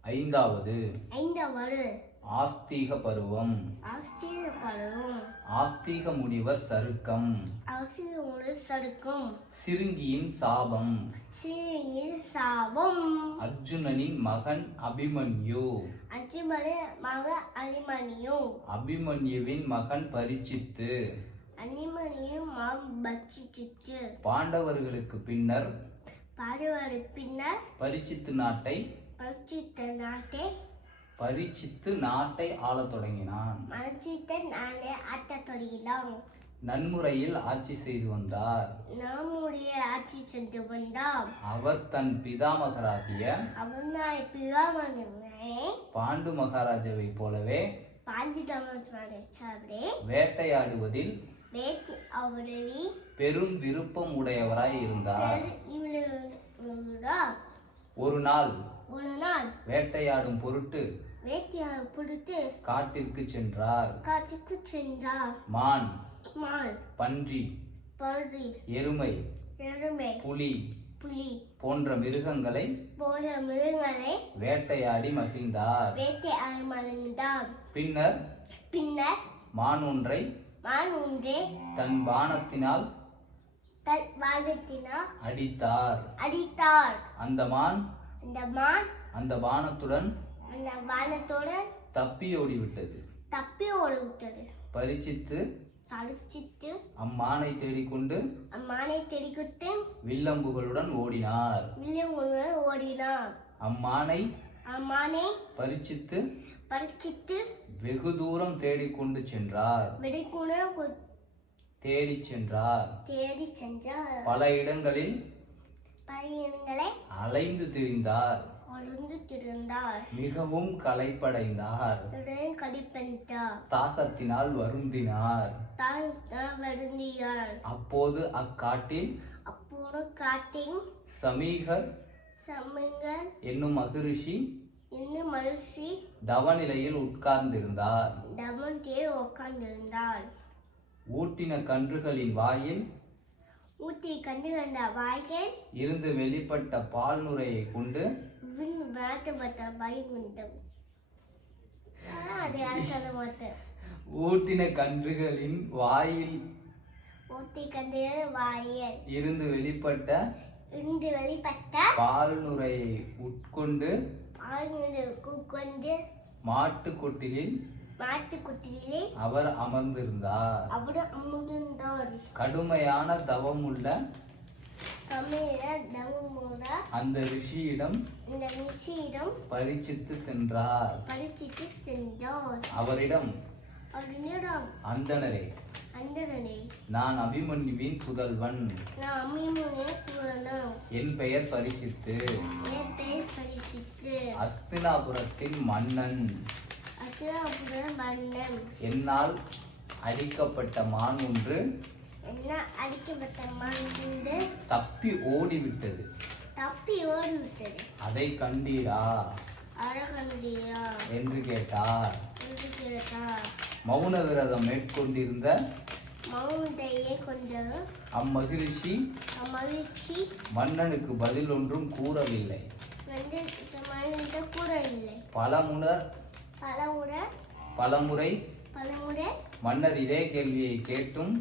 ஐந்தாவது. ஐந்தாவது. ஆஸ்தீக பருவம் ஆஸ்திரேலிய பழம் ஆஸ்தீக முனிவர் சருக்கம். ஆசிரியரோடு சறுக்கும் சிருங்கியின் சாபம். சீரிங்கில் சாபம். அர்ஜுனனின் மகன் அபிமன்யு. அஜிமணி மக அனிமணியும் அபிமன்யுவின் மகன் பரிச்சித்து அனிமணியும் மாம் பட்சிச்சிட்டு பாண்டவர்களுக்கு பின்னர் பாடுவாடு பின்னர் பரிச்சித்து நாட்டை பரிச்சித்த நாட்டை பரிச்சித்து நாட்டை ஆளத் தொடங்கினான். மறைச்சித்த நாளை ஆட்டத் தொடங்கினோம் நன்முறையில் ஆட்சி செய்து வந்தார். நம்முடைய ஆட்சி சென்று வந்தோம் அவர் தன் பிதாமகராகிய அவனாய் பிராமணனை பாண்டு மகாராஜாவைப் போலவே பாஞ்சிதமஸ்வரை வேட்டையாடுவதில் பெரும் விருப்பம் உடையவராய் இருந்தார். ஒரு நாள் ஒரு நாள் வேட்டையாடும் பொருட்டு பிடித்து காட்டிற்கு சென்றார். காட்டுக்கு சென்றார். மான் மான் பன்றி பன்றி எருமை எருமை புலி புலி போன்ற மிருகங்களை போன்ற மிருகங்களை வேட்டையாடி மகிழ்ந்தார். வேட்டை அமர்ந்தார் பின்னர் பின்னர் மான் ஒன்றை மான் ஒன்றே தன் பானத்தினால் தன் வாதத்தினால் அடித்தார். அடித்தார். அந்த மான் அந்த மான் அந்த பானத்துடன் அந்த வானத்தோடு தப்பி ஓடிவிட்டது. தப்பி ஓடி விட்டது பரிச்சித்து சலிச்சிட்டு அம்மானை தேடிக்கொண்டு அம்மானை தெடிக்குத்து வில்லம்புகளுடன் ஓடினார். வில்லியங்குடன் ஓடினார். அம்மானை அம்மானை பரிச்சித்து பறிச்சிட்டு வெகு தூரம் தேடிக்கொண்டு சென்றார். தேடிச் சென்றார். தேடி சென்றார். பல இடங்களில் பையன்களை அலைந்து திரிந்தார். கொழுந்து திருந்தார். மிகவும் களைப்படைந்தார். கடிப்பென்றார் தாகத்தினால் வருந்தினார். தான் தான் வருந்தியார் அப்போது அக்காட்டில் அப்போது காட்டின் சமீகர் சமங்கள் என்னும் மகரிஷி இன்னும் மனுஷி தவநிலையில் உட்கார்ந்திருந்தார். டபன் தே உட்கார்ந்திருந்தார் ஊட்டின கன்றுகளின் வாயில் ஊட்டி வந்த வாய்கள் இருந்து வெளிப்பட்ட பால் நுரையை கொண்டு விண் பயமுண்டும் சொல்ல மாட்டேன் ஊட்டின கன்றுகளின் வாயில் ஊட்டி கண்டு வாயல் இருந்து வெளிப்பட்ட இருந்து வெளிப்பட்ட பால் நுரையை உட்கொண்டு ஆளுநருக்கு கொண்டு மாட்டு கொட்டிலில் மாட்டுக்குட்டியிலே அவர் அமர்ந்திருந்தார். அவரு அமுதுந்தார் கடுமையான கமையில தவமுட அந்த ரிஷியிடம் இந்த நிச்சயிடம் பரிச்சித்து சென்றார். பறிச்சிட்டு சென்றார். அவரிடம் அவரிடம் அந்தணரே அந்தரனை நான் அபிமன்யுவின் புதல்வன். நான் அம்மிமுனே கூறணும் என் பெயர் பரிசித்து என் பறிச்சிட்டு அஸ்தினாபுரத்தின் மன்னன். என்னால் அடிக்கப்பட்ட மான் ஒன்று. தப்பி ஓடிவிட்டது. தப்பி ஓடிவிட்டது. அதை கண்டீரா? என்று கேட்டார். மௌன விரதம் மேற்கொண்டிருந்த அம்மகிழ்ச்சி மகிழ்ச்சி மன்னனுக்கு பதில் ஒன்றும் கூறவில்லை. பலமுனர் பலமுறை மன்னர் இதே கேள்வியை கேட்டும்.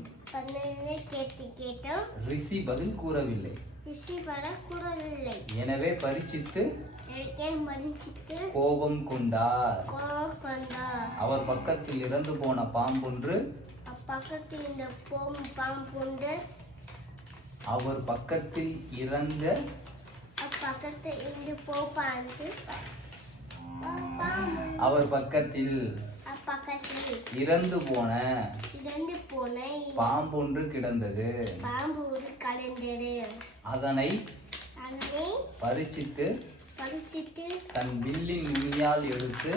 ரிஷி பதில் கூறவில்லை. எனவே பரிச்சித்து கோபம் கொண்டார். அவர் பக்கத்தில் இறந்து போன பாம்பொன்று அப்பக்கத்தில் இந்த போம் பாம்புண்டு அவர் பக்கத்தில் இறந்த அப்பக்கத்தில் இருந்து போப்பாண்டு பாம்பு அவர் பக்கத்தில் இறந்து போன இரண்டு பூனை பாம்பொன்று கிடந்தது. பாம்பு ஒரு கலந்தது அதனை அதனை பரிச்சித்து பறிச்சிட்டு தன் வில்லின் நுனியால் எடுத்து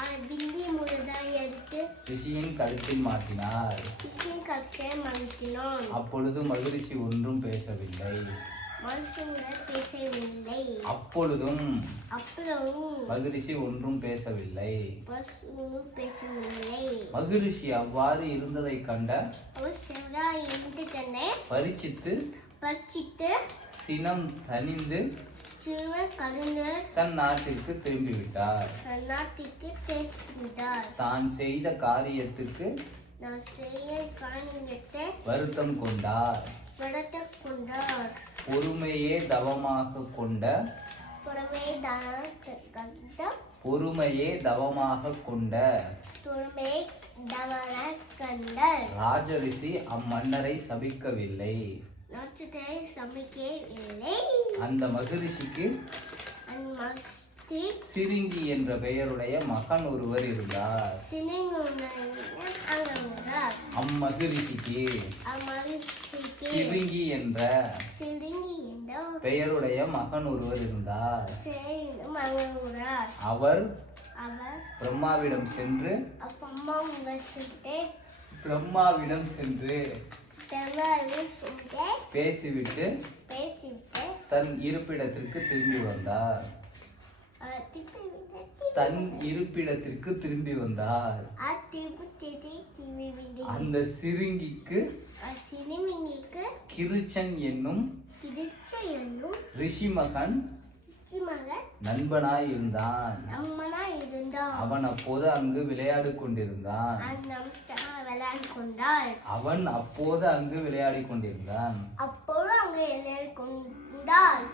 அவன் பில்லி முழுதாய் எடுத்து ரிஷியின் கழுத்தில் மாட்டினார். கிருஷ்ணன் கற்றை மகிழ்த்தினோம் அப்பொழுது மகிழ்ச்சி ஒன்றும் பேசவில்லை. அப்பொழுதும் மகிழ்ச்சி ஒன்றும் பேசவில்லை. மகிழ்ச்சி அவ்வாறு இருந்ததை கண்ட பரிச்சித்து பறிச்சிட்டு சினம் கருணர் தன் நாட்டிற்கு திரும்பிவிட்டார். தான் செய்த காரியத்துக்கு வருத்தம் கொண்டார். பொறுமையே தவமாக கொண்ட பொறுமையே தவமாக கொண்ட ராஜரிஷி அம்மன்னரை சபிக்கவில்லை. அந்த மகரிஷிக்கு சிரிங்கி என்ற பெயருடைய மகன் ஒருவர் இருந்தார். அம்மகரிஷிக்கு சிரிங்கி என்ற பெயருடைய மகன் ஒருவர் இருந்தார். அவர் பிரம்மாவிடம் சென்று பிரம்மாவிடம் சென்று பேசிவிட்டு பேசிவிட்டு தன் இருப்பிடத்திற்கு திரும்பி வந்தார். தன் இருப்பிடத்திற்கு திரும்பி வந்தார். அந்த சிறுங்கிக்கு கிருச்சன் என்னும் ரிஷி மகன் நண்பனாய் இருந்தான் அவன் அப்போது அங்கு விளையாடு கொண்டிருந்தான். அவன் அப்போது அங்கு விளையாடி கொண்டிருந்தான். அப்போது அங்கு எல்லாரும் கொண்டாள்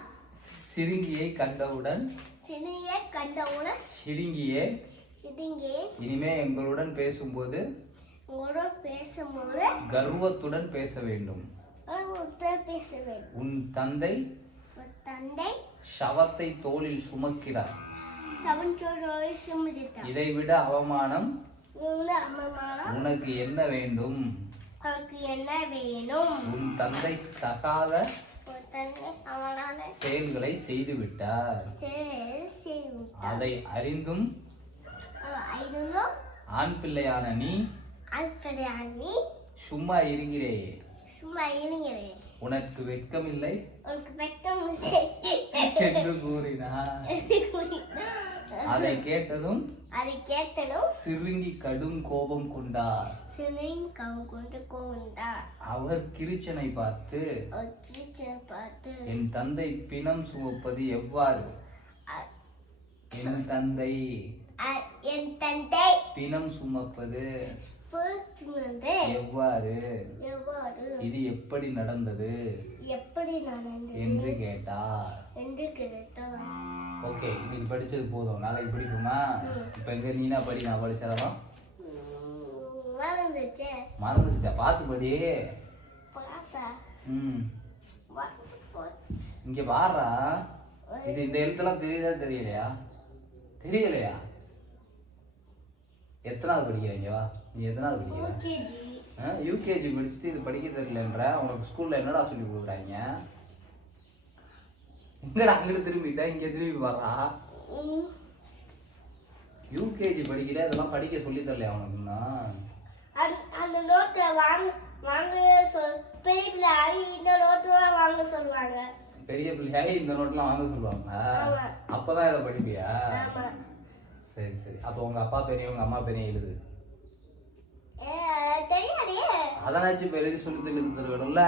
சிறுங்கியை கண்டவுடன் சினியை கண்டவுடன் சிறுங்கியே சிடுங்கி இனிமே எங்களுடன் பேசும்போது உங்களோட பேசும்போது கர்வத்துடன் பேச வேண்டும். உன் தந்தை தந்தை சவத்தை தோளில் சுமக்கிறார். சுமதித்தான் இதைவிட அவமானம் உனக்கு என்ன வேண்டும்? என்ன வேணும்? உன் தந்தை தகாத செயல்களை செய்துவிட்டார். சரி செய்வோம் அதை அறிந்தும் ஆண் பிள்ளையான நீ சும்மா இருக்கிறேயே. உனக்கு வெட்கம் என்று கூறினார். அதை கேட்டதும் அதை கேட்டதும் சிறுங்கி கடும் கோபம் கொண்டார். சிலையின் கவு கொண்டு கோவந்தார் அவர் கிருச்சனை பார்த்து அவர் கிச்சனை பார்த்து என் தந்தை பிணம் சுமப்பது எவ்வாறு? என் தந்தை என் தந்தை பிணம் சுமப்பது எவ்வாறு? இது எப்படி நடந்தது? எப்படி நடந்தது? என்று கேட்டார். என்று கேட்டார். ஓகே இன்னைக்கு படிச்சது போதும். நாளைக்கு படிக்குமா இப்ப எங்க நீனா படி நான் படிச்சதெல்லாம் உம், மறந்துச்சு. மறந்துச்சா? பார்த்து படி. ம். இங்க பாடுறா இது இந்த எழுத்தெல்லாம் தெரியுதா தெரியலையா? தெரியலையா? எத்தனாவது படிக்கிறீங்க வா? நீ எத்தனாவது படிக்கிற? யூகேஜி படிச்சுட்டு இது படிக்க தெரியலன்ற. உனக்கு ஸ்கூல்ல என்னடா சொல்லி கொடுக்குறாங்க? எங்கடா அங்கிட்டு திரும்பிட்டா இங்க திரும்பி வர்றா யூகேஜி படிக்கிற இதெல்லாம் படிக்க சொல்லி தரலையா உனக்கு இன்னும்? அந்த- நோட்டை வாங்க வாங்க சொல். பெரிய பிள்ளை இந்த நோட்டு வாங்க சொல்லுவாங்க. பெரிய இந்த வாங்க சொல்லுவாங்க. அப்பதான் இதை படிப்பியா? சரி சரி. அப்போ உங்க அப்பா பெரிய உங்க அம்மா பெரிய எழுது அதனாச்சும் இப்போ எழுதி சொல்லி தந்து தருவேணும்ல